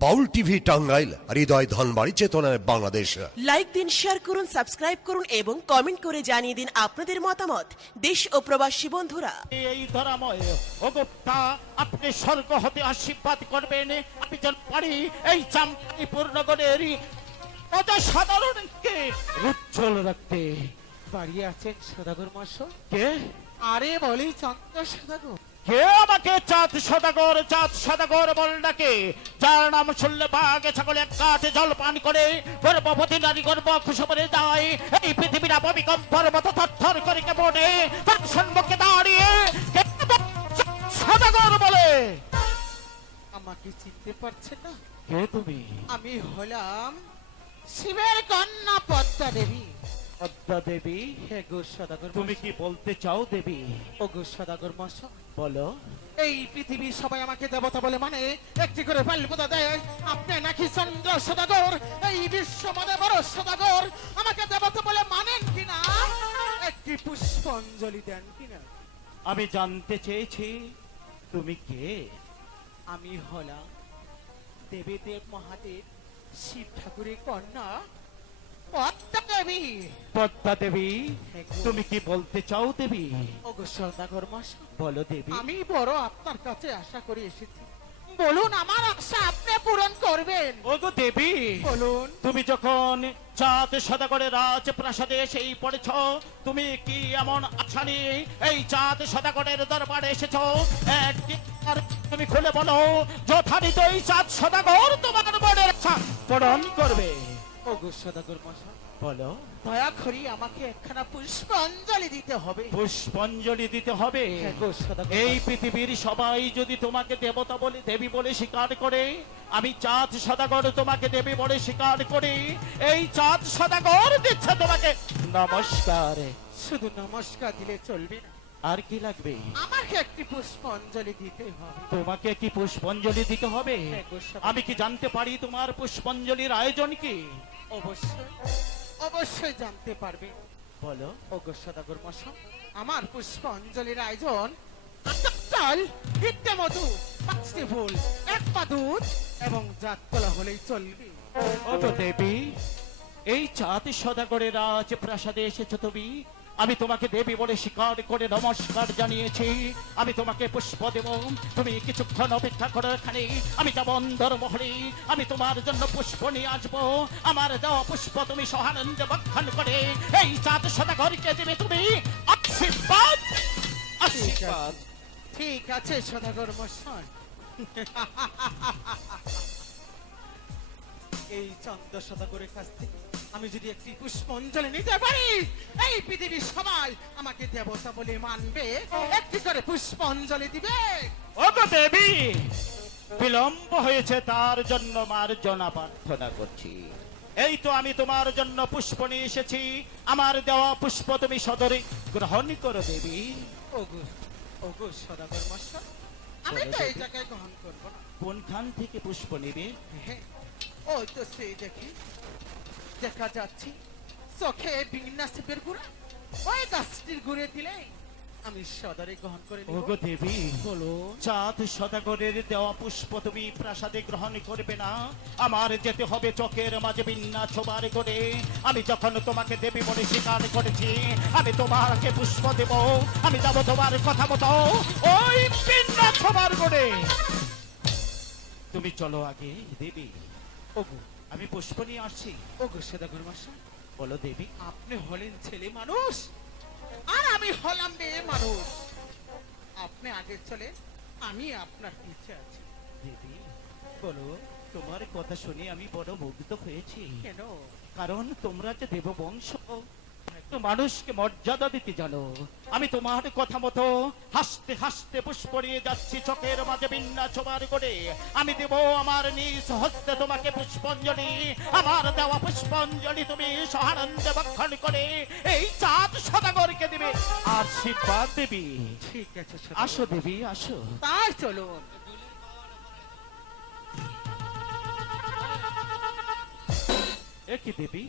বাউল TV Tangail, হৃদয় ধনবাড়ি, চেতনায় Bangladesh. Like দিন, share করুন, সাবস্ক্রাইব করুন এবং কমেন্ট করে জানিয়ে দিন আপনাদের মতামত। দেশ ও প্রবাসী বন্ধুরা, এই ধরাময় অগত্যা আপনি স্বর্গ হতে আশীর্বাদ করবেন। আমি যেন পারি এই চামপুর নগরের সাধারণকে উজ্জ্বল রাখতে। বাড়ি আছেন সদাগর মশাই? কে আরে বলি চন্দ্র সদাগর। কে আমাকে চাঁদ সদাগর বল ডাকে? যার নাম শুনলে বাঘে ছাগলে এক কাঠে জল পান করে গর্ভবতী নারী গর্ভ খুশবরে যায়। এই পৃথিবীর ভূমিকম্পের মতো থরথর করে কেঁপে তার সম্মুখে দাঁড়িয়ে কে সদাগর বলে। আমাকে চিনতে পারছেন না? কে তুমি? আমি হলাম শিবের কন্যা পদ্মা দেবী। পদ্মা দেবী? হে গো সদাগর, তুমি কি বলতে চাও দেবী? ও গো সদাগর মশাই, বলো। এই পৃথিবীর সবাই আমাকে দেবতা বলে মানে, একটি করে পাল্পতা দেয়। আপনি নাকি চন্দ্র সদাগর, এই বিশ্ব মনে বড় সদাগর, আমাকে দেবতা বলে মানেন কিনা? একটি পুষ্পাঞ্জলি দেন কিনা? আমি জানতে চেয়েছি তুমি কে? আমি হলাম দেবীদেব মহাদেব শিব ঠাকুরের কন্যা পদ্মা দেবী। পদ্মা দেবী? তুমি কি বলতে চাও দেবী? ওগো সদাগর মশাই, বলো দেবী। আমি বড় আপনার কাছে আশা করে এসেছি। বলুন, আমার আশা আপনি পূরণ করবেন। ওগো দেবী, বলুন। তুমি যখন চাঁদ সদাগরের রাজপ্রাসাদে এসেই পড়েছ, তুমি কি এমন আশা নিয়ে এই চাঁদ সদাগরের দরবারে এসেছ? একটি আর তুমি খুলে বলো, যথারীত এই চাঁদ সদাগর তোমার মনের আশা পূরণ করবে। ওগো সদাগর মশাই, বলো। দয়া করি আমাকে একখানা পুষ্পাঞ্জলি দিতে হবে। পুষ্পাঞ্জলি দিতে হবে? হ্যাঁ গো সদাগর এই মশাই। পৃথিবীর সবাই যদি তোমাকে দেবতা বলে, দেবী বলে স্বীকার করে, আমি চাঁদ সদাগর তোমাকে দেবী বলে স্বীকার করি। এই চাঁদ সদাগর দিচ্ছে তোমাকে নমস্কার। শুধু নমস্কার দিলে চলবে না, আর কি লাগবে? আমাকে একটি পুষ্পাঞ্জলি দিতে হবে। তোমাকে কি পুষ্পাঞ্জলি দিতে হবে? হ্যাঁ গো সদাগর। আমি কি জানতে পারি তোমার পুষ্পাঞ্জলির আয়োজন কি? অবশ্যই অবশ্যই জানতে পারবে। বলো। ওগো সদাগর মশাই, আমার পুষ্পাঞ্জলির আয়োজন চাল, তিনটে মধু, 5টি ফুল, 1 পা দুধ এবং জাতকলা হলেই চলবে। ওগো দেবী, এই চাঁদ সদাগরের রাজপ্রাসাদে এসেছো তুমি। আমি তোমাকে দেবী বলে স্বীকার করে নমস্কার জানিয়েছি। আমি তোমাকে পুষ্প দেব, তুমি কিছুক্ষণ অপেক্ষা করো এখানে। আমি যাব অন্দর মহলে, আমি তোমার জন্য পুষ্প নিয়ে আসবো। আমার দেওয়া পুষ্প তুমি সহানন্দে বক্ষণ করে এই চাঁদ সদাগরকে দেবে তুমি আশীর্বাদ। আশীর্বাদ। ঠিক আছে সদাগর মশাই। এই চন্দ্র সদাগরের কাছ থেকে আমি যদি একটি পুষ্পাঞ্জলি নিতে পারি, এই পৃথিবীর সবাই আমাকে দেবতা বলে মানবে, একটি করে পুষ্পাঞ্জলি দিবে। ওগো দেবী, বিলম্ব হয়েছে তার জন্য মার্জনা প্রার্থনা করছি। এই তো আমি তোমার জন্য পুষ্প নিয়ে এসেছি। আমার দেওয়া পুষ্প তুমি সদরে গ্রহণ করো দেবী। ওগো ওগো সদাগর মশাই, আমি তো এই জায়গায় গ্রহণ করবো না। কোনখান থেকে পুষ্প নেবে? হ্যাঁ, ওই তো সেই দেখি, দেখা যাচ্ছে চোখে বিন্যাসের গুড়া, ওই গাছটির গুড়ে দিলে আমি সদরে গ্রহণ করে নেব। ওগো দেবী, বলো। চাঁদ সদাগরের দেওয়া পুষ্প তুমি প্রাসাদে গ্রহণ করবে না। আমার যেতে হবে চোখের মাঝে বিন্যাস ছোবার করে। আমি যখন তোমাকে দেবী বলে স্বীকার করেছি, আমি তোমাকে পুষ্প দেব। আমি যাবো তোমার কথা মতো ওই বিন্যাস ছোবার করে। তুমি চলো আগে দেবী, ওগো আমি পুষ্প নিয়ে আসছি। ওগো সদাগর মশাই, বলো দেবী। আপনি হলেন ছেলে মানুষ আর আমি হলাম মেয়ে মানুষ। আপনি আগে চলে, আমি আপনার পিছে আছি। দেবী, বলো। তোমার কথা শুনে আমি বড় মুগ্ধ হয়েছি। কেন? কারণ তোমরা যে দেববংশ, তো মানুষকে মর্যাদা দিতে জানো। আমি তোমার কথা মতো হাসতে হাসতে পুষ্প নিয়ে যাচ্ছি চোখের মাঝে বিন্যাস ছোবার করে। আমি দেব আমার নিজ হস্তে তোমাকে পুষ্পাঞ্জলি। আমার দেওয়া পুষ্পাঞ্জলি তুমি সহানন্দে বক্ষণ করে এই চাঁদ সদাগরকে দেবে আশীর্বাদ দেবী। ঠিক আছে সদাগর। আসো দেবী, আসো। তাই চলুন। এ কি দেবী,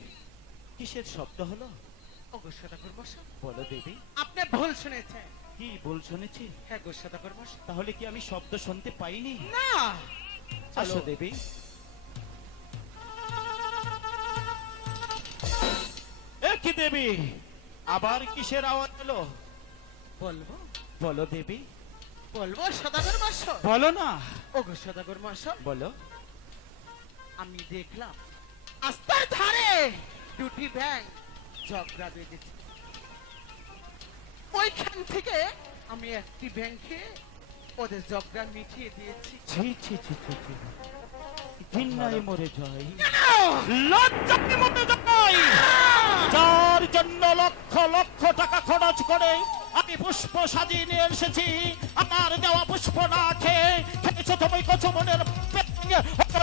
কিসের শব্দ হলো? ওগো সদাগর মশাই, বলো দেবী। আপনি ভুল শুনেছেন। কি ভুল শুনেছি? হ্যাঁ গো সদাগর মশাই। তাহলে কি আমি শব্দ শুনতে পাইনি? না, আসো চলো। দেবী। কি দেবী, আবার কিসের আওয়াজ এলো? বলবো বলো দেবী, বলবো সদাগর মশাই। বলো না। ওগো সদাগর মশাই, বলো। আমি দেখলাম রাস্তার ধারে দুটি ব্যাঙ ঝগড়া বেঁধেছে। ওইখান থেকে আমি একটি ব্যাংকে ওদের ঝগড়া মিটিয়ে দিয়েছি। ছি ছি ছি ছি ছি, ঘৃণায় মরে যাই, লজ্জায় মরে যাই। যার জন্য লক্ষ লক্ষ টাকা খরচ করে আমি পুষ্প সাজিয়ে নিয়ে এসেছি, আমার দেওয়া পুষ্প না খেয়ে খেয়েছো তুমি কচু মনের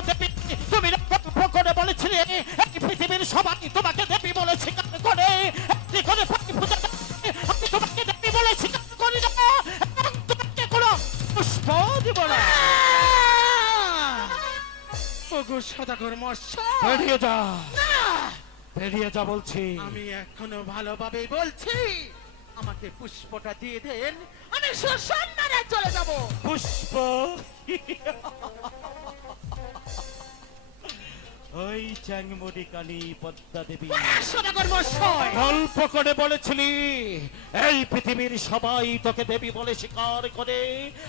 দেবী। তুমি গল্প করে বলেছিলে এই পৃথিবীর সবাই তোমাকে দেবী বলে স্বীকার করে, একটি করে পাখি পূজা করে। আমি তোমাকে দেবী বলে স্বীকার করি না এবং তোমাকে কোনো পুষ্প দিব না। ওগো সদাগর মশাই, বেরিয়ে যা, বেরিয়ে যা বলছি। আমি এখনো ভালোভাবে বলছি, আমাকে পুষ্পটা দিয়ে দেন, আমি সুসম্মানে চলে যাব। পুষ্প ওই চ্যাংমুড়ি কালী পদ্মা দেবী সদাগর মশাই, গল্প করে বলেছিলি এই পৃথিবীর সবাই তোকে দেবী বলে স্বীকার করে।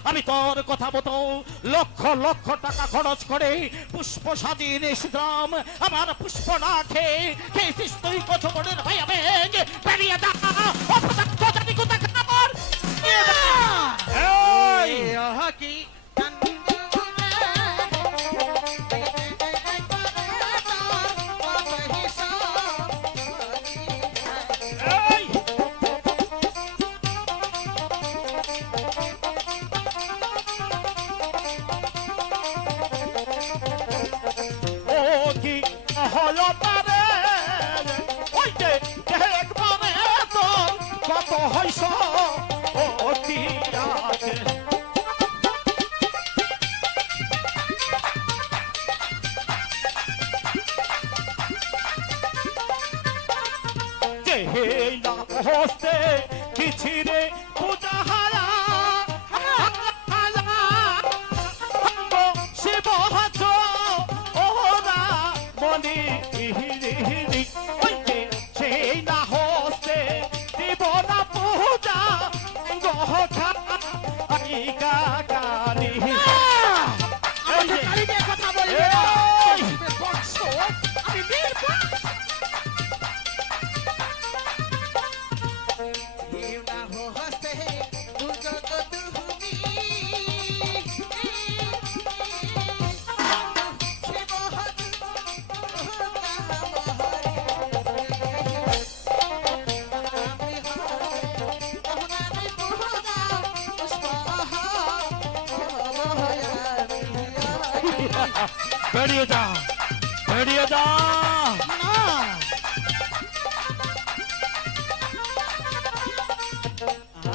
আমি তোর কথা মতো লক্ষ লক্ষ টাকা খরচ করে পুষ্প সাজিয়ে এসেছিলাম, আমার পুষ্প না খেয়ে খেয়েছিস তুই কত মনের ভাই। আমি বেরিয়ে যা, অপদার্থ জাতি কোথাকার। এই আহা কি এই ও কি হলো তারে, ওই যে একবারে তো কত হইছ ও কি আছে। যে না হস্তে কিছিরে পূজা হারা শিব হাত ওরা মনি হিরি, ওই যে সেই না হস্তে দিব না পূজা গহা কাকারি। আমি কালীকে কথা বলবো না। বৎস, আমি নির্বাক। কেউ না হস্তে দুর্গত তুমি, শিব হাত বেরিয়ে যা, বেরিয়ে যা।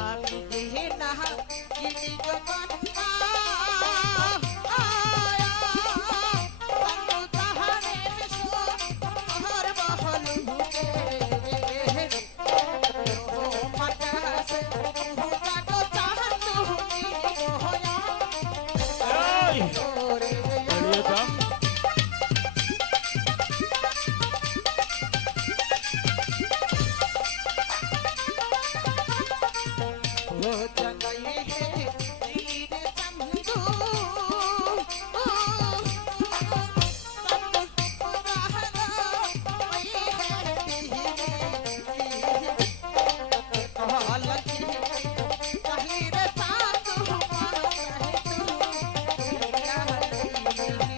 আমি দেহে না কিনি যখন এই বেরিয়ে যা।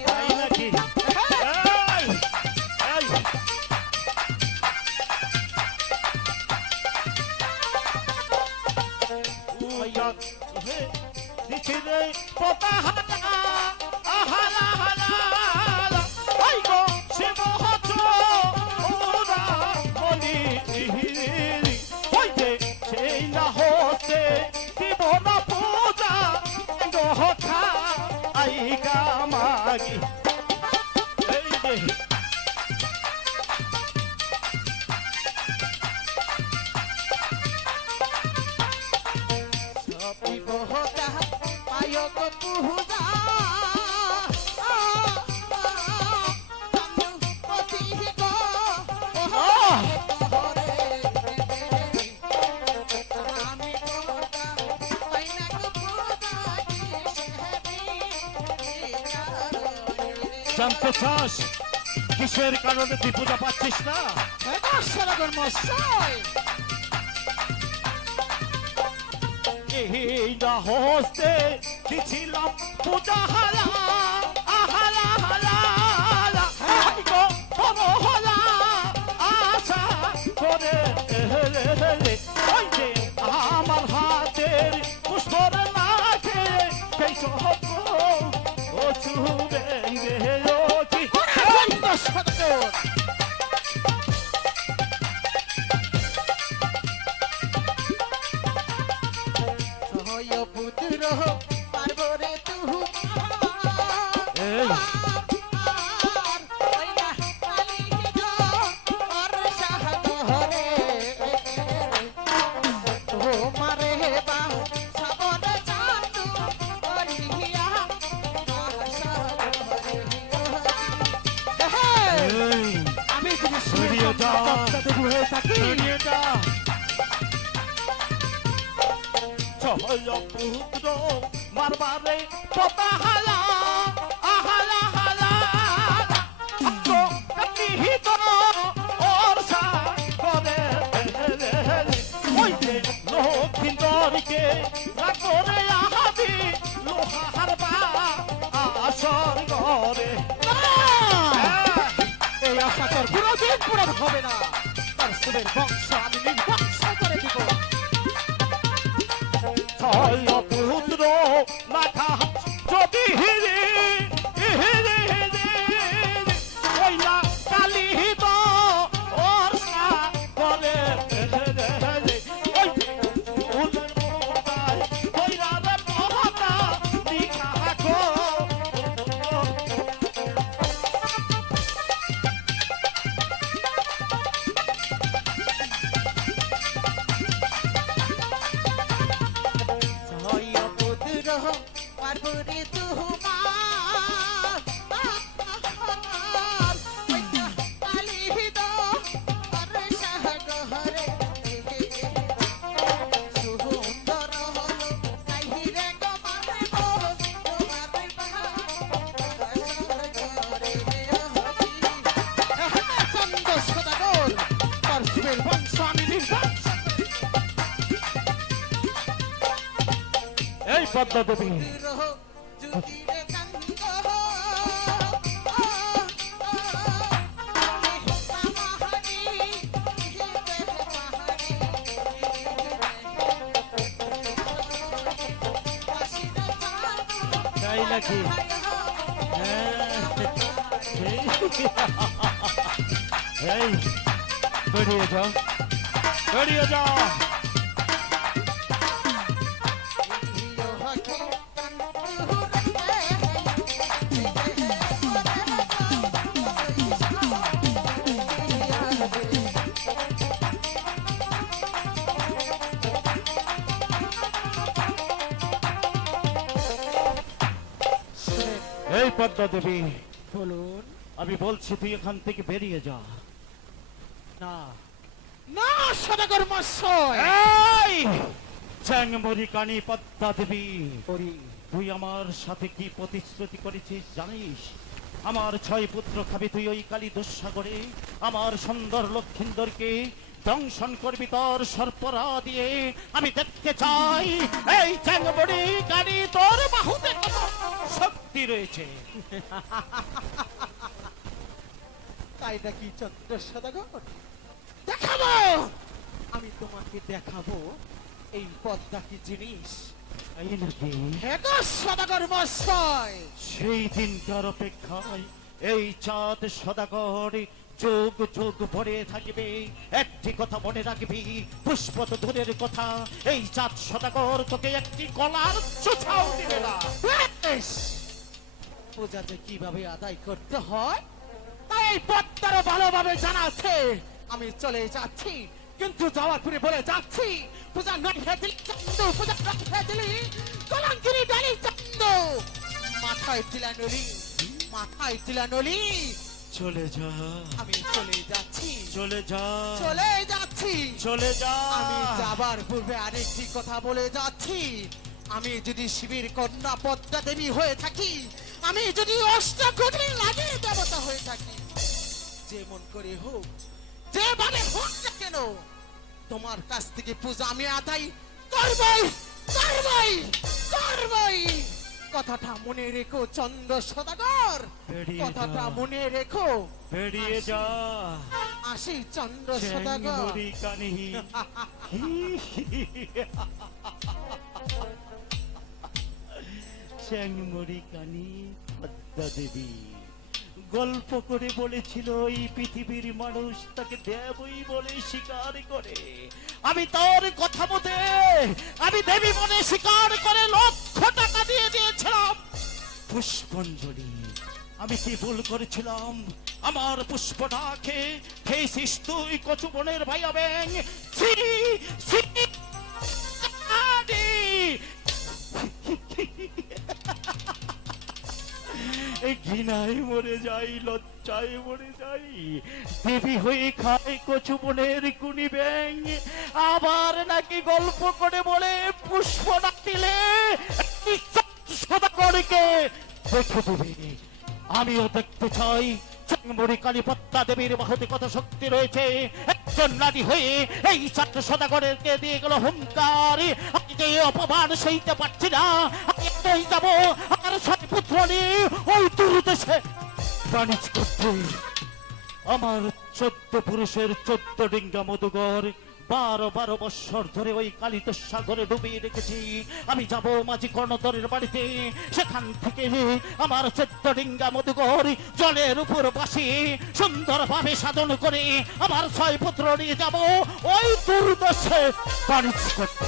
তাই নাকি? এই, এই। ওইয়া, হে, দিছি রে পতা হালা, আহালা হালা, ওই গো শিব হাত ওরা মনি হিরি, ওই যে সেই না হতে দিব না পূজা গহা আইকা মাগি। এই যে জানতে চাস কিসের কারণে তুই পূজা পাচ্ছিস না? হ্যাঁ সদাগর মশাই, এই না হস্তে দিছিলাম পূজা হারা আহারা হারা গো বড় হলা আশা করে ওই যে আমার হাতের পুষ্পর না খেয়ে সেই সব ও চুবে রে ও কি সদাগর সহয় পুত্র পার্বরে তুহু এই আমি যদি বেরিয়ে যা। হয়ে থাকি বেরিয়ে যা। ছয় পুত্র মারবারে পতা হালা আহালা হালা তো কাটিহিত ওরসা করে ওই যে লক্ষিন্দরকে রাগরে আহাবি লোহার বা আসর ঘরে এই আশা তোর কোনোদিন পূরণ হবে না। তার সুরের বংশ আমি নির্বংশ করে দিব। ছয় পুত্র লাখা যদি হিরে হিরে হিরে কইলা কালি হিত ওরসা করে ওই ফুলের মোটায় কইরা রে মহাতা লিখা গো জয় পুত্র পার্বরে তুহমা এই পদ্মা দেবী তাই নাকি? এই বেরিয়ে যা, বেরিয়ে যা। এই পদ্মা দেবী বলুন। আমি বলছি তুই এখান থেকে বেরিয়ে যা। না না সদাগর মশাই, এই চ্যাংমরি কানি পদ্মা দেবী, তুই আমার সাথে কি প্রতিশ্রুতি করেছিস জানিস? আমার 6 পুত্র খাবি তুই ওই কালী দুঃসাগরে, আমার সুন্দর লক্ষিন্দরকে দংশন করবি তোর সর্পরা দিয়ে। আমি দেখতে চাই এই চ্যাংমরি কানি তোর বাহুতে কত শক্তি রয়েছে। তাই নাকি চন্দ্র সদাগর? দেখাবো, আমি তোমাকে দেখাবো এই পদ্মা কি জিনিস। এই নাকি? হ্যাঁ গো সদাগর মশাই, সেই দিনকার অপেক্ষায় এই চাঁদ সদাগর যুগ যুগ ভরে থাকবে। একটি কথা মনে রাখবি, পুষ্পত দূরের কথা, এই চাঁদ সদাগর তোকে একটি কলার চোছাও দিবে না। বেশ, পূজাতে কিভাবে আদায় করতে হয় তাই এই পদ্মারও ভালোভাবে জানা আছে। আমি চলে যাচ্ছি, কিন্তু যাওয়ার পরে বলে যাচ্ছি, পূজা নয় হয়ে দিলি চন্দ, পূজা নয় হয়ে দিলি কলঙ্কিনী ডালি চন্দ। মাথায় তিলা নলি, মাথায় তিলা নলি। চলে যা, আমি চলে যাচ্ছি, চলে যা, চলে যাচ্ছি। চলে যা। আমি যাবার পূর্বে আরেকটি কথা বলে যাচ্ছি, আমি যদি শিবের কন্যা পদ্মা দেবী হয়ে থাকি, আমি যদি অষ্টকোটি লাগে করে হোক, যেভাবে হোক না কেন, তোমার কাছ থেকে পূজা আমি আদায় করবই, করবই, করবই। কথাটা মনে রেখো চন্দ্র সদাগর, বেরিয়ে কথাটা যা। মনে রেখো। বেরিয়ে যা আসি চন্দ্র সদাগর। চ্যাংমুড়ি কানি চ্যাংমুড়ি কানি পদ্মা দেবী গল্প করে বলেছিল এই পৃথিবীর মানুষ তাকে দেবই বলে স্বীকার করে। আমি তোর কথা মতে আমি দেবী বলে স্বীকার করে লক্ষ টাকা দিয়ে দিয়েছিলাম পুষ্পাঞ্জলি। আমি কি ভুল করেছিলাম? আমার পুষ্পটাকে খেয়েছিস তুই কচু বনের ভাই ব্যাং। এই ঘৃণায় মরে যাই, লজ্জায় মরে যাই। দেবী হয়ে খায় কচু বনের কুনি ব্যাং, আবার নাকি গল্প করে বলে পুষ্প না দিলে সদাগরকে দেখে দেবে। আমিও দেখতে চাই চ্যাংমুড়ি কালী পদ্মা দেবীর বাহুতে কত শক্তি রয়েছে। একজন নারী হয়ে এই ছাত্র সদাগরকে দিয়ে গেল হুঙ্কার। আমি যে অপমান সইতে পারছি না, আমি এতই যাবো আমার 6 পুত্র নিয়ে ওই দূরদেশে বাণিজ্য করতে। আমার 14 পুরুষের 14 ডিঙ্গা মধুকর 12 বৎসর ধরে ওই কালিত সাগরে ডুবিয়ে রেখেছি। আমি যাব মাঝি কর্ণধরের বাড়িতে, সেখান থেকে আমার 14 ডিঙ্গা মধুকর জলের উপর বাসিয়ে সুন্দরভাবে সাধন করে আমার 6 পুত্র নিয়ে যাব ওই দূরদেশে বাণিজ্য করতে।